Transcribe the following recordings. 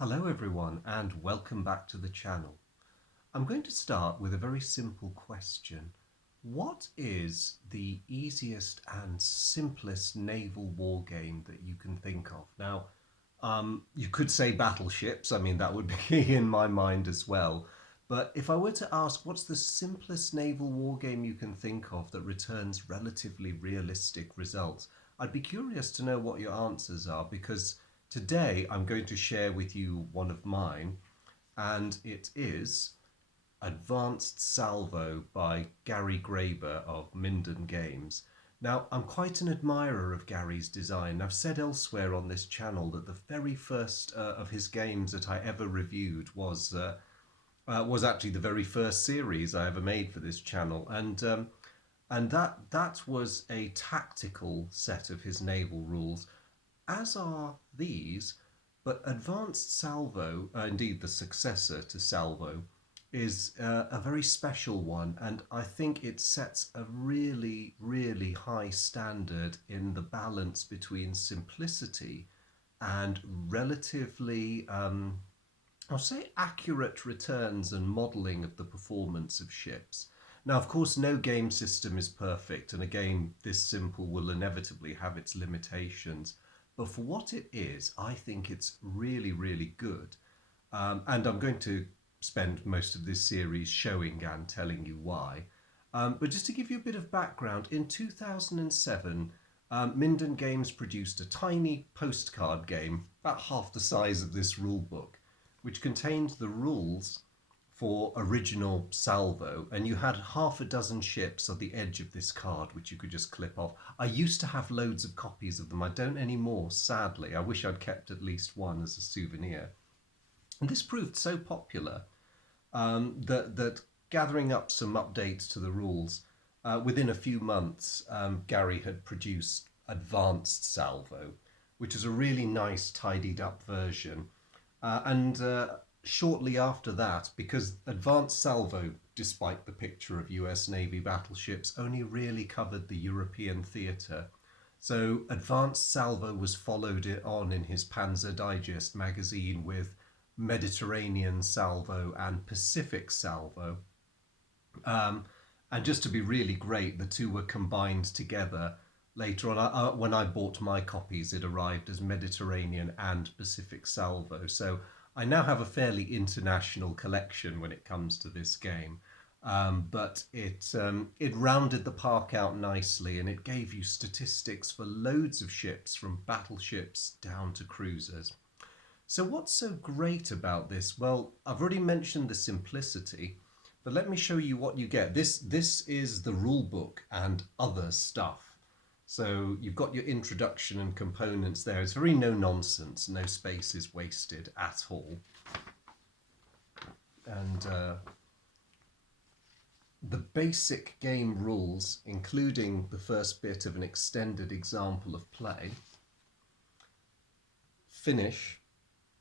Hello everyone and welcome back to the channel. I'm going to start with a very simple question. What is the easiest and simplest naval war game that you can think of? Now, you could say battleships, I mean that would be in my mind as well. But if I were to ask what's the simplest naval war game you can think of that returns relatively realistic results, I'd be curious to know what your answers are because today I'm going to share with you one of mine, and it is Advanced Salvo by Gary Graber of Minden Games. Now, I'm quite an admirer of Gary's design. I've said elsewhere on this channel that the very first of his games that I ever reviewed was actually the very first series I ever made for this channel, and that was a tactical set of his naval rules, as are these. But Advanced Salvo, indeed the successor to Salvo, is a very special one, and I think it sets a really, really high standard in the balance between simplicity and relatively, I'll say, accurate returns and modelling of the performance of ships. Now, of course, no game system is perfect, and a game this simple will inevitably have its limitations. But for what it is, I think it's really, really good. And I'm going to spend most of this series showing and telling you why. But just to give you a bit of background, in 2007, Minden Games produced a tiny postcard game, about half the size of this rule book, which contained the rules for original Salvo, and you had half a dozen ships on the edge of this card which you could just clip off. I used to have loads of copies of them. I don't anymore, sadly. I wish I'd kept at least one as a souvenir. And this proved so popular that gathering up some updates to the rules, within a few months, Gary had produced Advanced Salvo, which is a really nice, tidied up version. And shortly after that, because Advanced Salvo, despite the picture of US Navy battleships, only really covered the European theatre. So Advanced Salvo was followed on in his Panzer Digest magazine with Mediterranean Salvo and Pacific Salvo. And just to be really great, the two were combined together. Later on, when I bought my copies, it arrived as Mediterranean and Pacific Salvo. So I now have a fairly international collection when it comes to this game. But it rounded the park out nicely, and it gave you statistics for loads of ships, from battleships down to cruisers. So what's so great about this? Well, I've already mentioned the simplicity, but let me show you what you get. This is the rule book and other stuff. So you've got your introduction and components there. It's very no nonsense, no space is wasted at all. And the basic game rules, including the first bit of an extended example of play, finish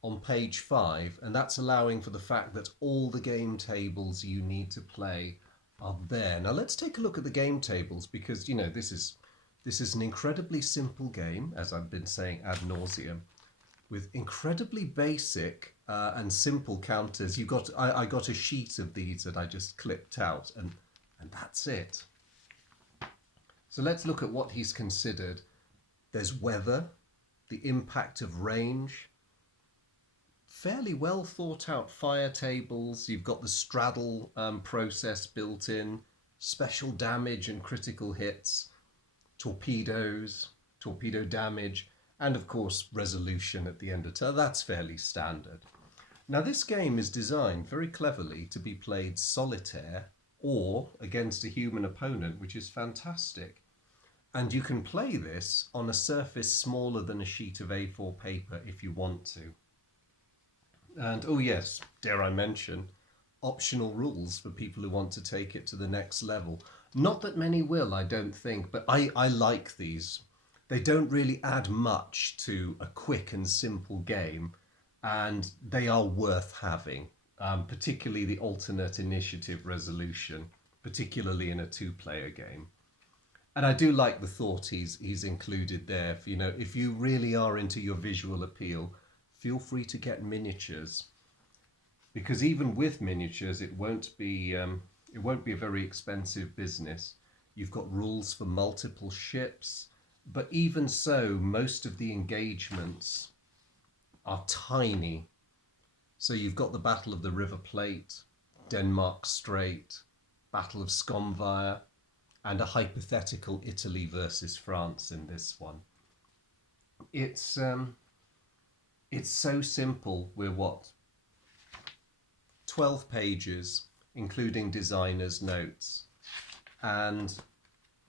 on page 5, and that's allowing for the fact that all the game tables you need to play are there. Now let's take a look at the game tables, because, you know, this is an incredibly simple game, as I've been saying ad nauseum, with incredibly basic and simple counters. I got a sheet of these that I just clipped out, and that's it. So let's look at what he's considered. There's weather, the impact of range, fairly well thought out fire tables. You've got the straddle process built in, special damage and critical hits, torpedoes, torpedo damage, and of course resolution at the end of turn. That's fairly standard. Now this game is designed very cleverly to be played solitaire or against a human opponent, which is fantastic. And you can play this on a surface smaller than a sheet of A4 paper if you want to. And oh yes, dare I mention, optional rules for people who want to take it to the next level. Not that many will, I don't think, but I like these. They don't really add much to a quick and simple game, and they are worth having, particularly the alternate initiative resolution, particularly in a two-player game. And I do like the thought he's included there. You know, if you really are into your visual appeal, feel free to get miniatures, because even with miniatures, it won't be a very expensive business. You've got rules for multiple ships, but even so, most of the engagements are tiny. So you've got the Battle of the River Plate, Denmark Strait, Battle of Scomvire, and a hypothetical Italy versus France in this one. It's so simple. We're what, 12 pages, including designer's notes, and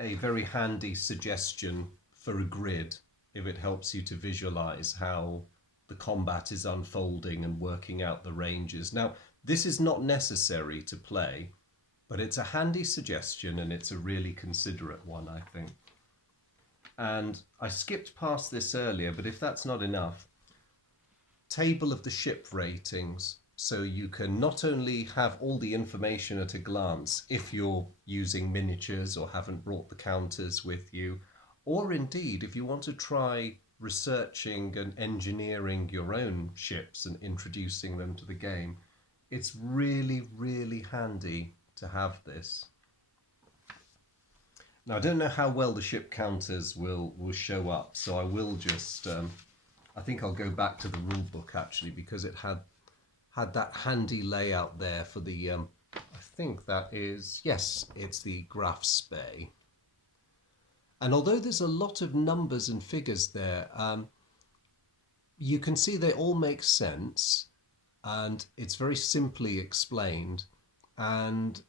a very handy suggestion for a grid if it helps you to visualize how the combat is unfolding and working out the ranges. Now, this is not necessary to play, but it's a handy suggestion, and it's a really considerate one, I think. And I skipped past this earlier, but if that's not enough, table of the ship ratings, so you can not only have all the information at a glance if you're using miniatures or haven't brought the counters with you, or indeed if you want to try researching and engineering your own ships and introducing them to the game. It's really, really handy to have this. Now, I don't know how well the ship counters will show up, so I will just, I think I'll go back to the rule book actually, because it had that handy layout there for the, I think that is, yes, it's the Graf's Bay. And although there's a lot of numbers and figures there, you can see they all make sense, and it's very simply explained. And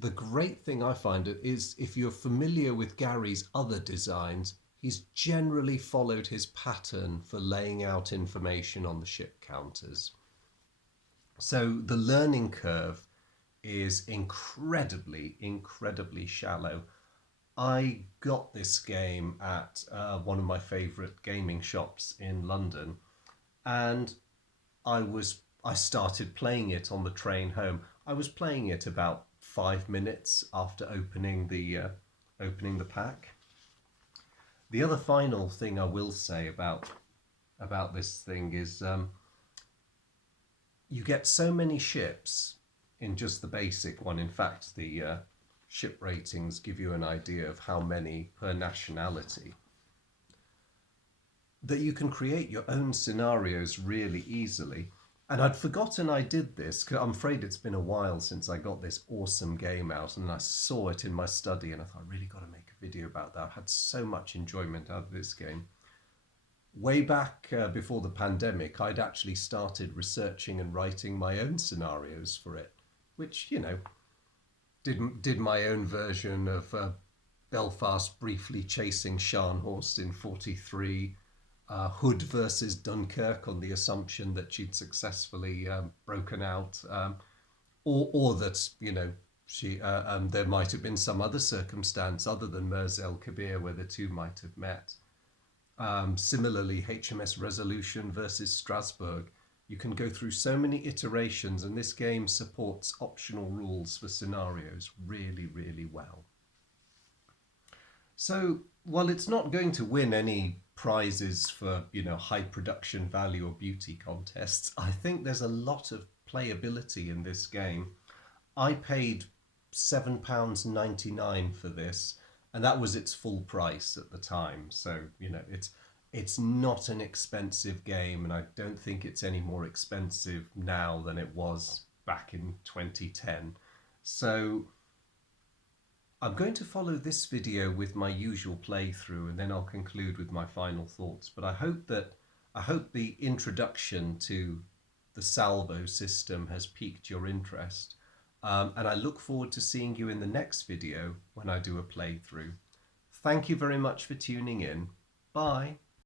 the great thing I find is if you're familiar with Gary's other designs, he's generally followed his pattern for laying out information on the ship counters. So the learning curve is incredibly, incredibly shallow. I got this game at one of my favourite gaming shops in London, and I started playing it on the train home. I was playing it about 5 minutes after opening the pack. The other final thing I will say about this thing is you get so many ships in just the basic one. In fact, the ship ratings give you an idea of how many per nationality, that you can create your own scenarios really easily. And I'd forgotten I did this, because I'm afraid it's been a while since I got this awesome game out, and I saw it in my study and I thought, I really got to make a video about that. I've had so much enjoyment out of this game. Way back before the pandemic, I'd actually started researching and writing my own scenarios for it, which, you know, did my own version of Belfast briefly chasing Scharnhorst in 43, Hood versus Dunkirk on the assumption that she'd successfully broken out, or that, you know, she there might have been some other circumstance other than Mers El Kabir where the two might have met. Similarly, HMS Resolution versus Strasbourg. You can go through so many iterations, and this game supports optional rules for scenarios really, really well. So, while it's not going to win any prizes for, you know, high production value or beauty contests, I think there's a lot of playability in this game. I paid £7.99 for this, and that was its full price at the time. So, you know, it's not an expensive game, and I don't think it's any more expensive now than it was back in 2010. So I'm going to follow this video with my usual playthrough, and then I'll conclude with my final thoughts. But I hope the introduction to the Salvo system has piqued your interest. And I look forward to seeing you in the next video when I do a playthrough. Thank you very much for tuning in. Bye.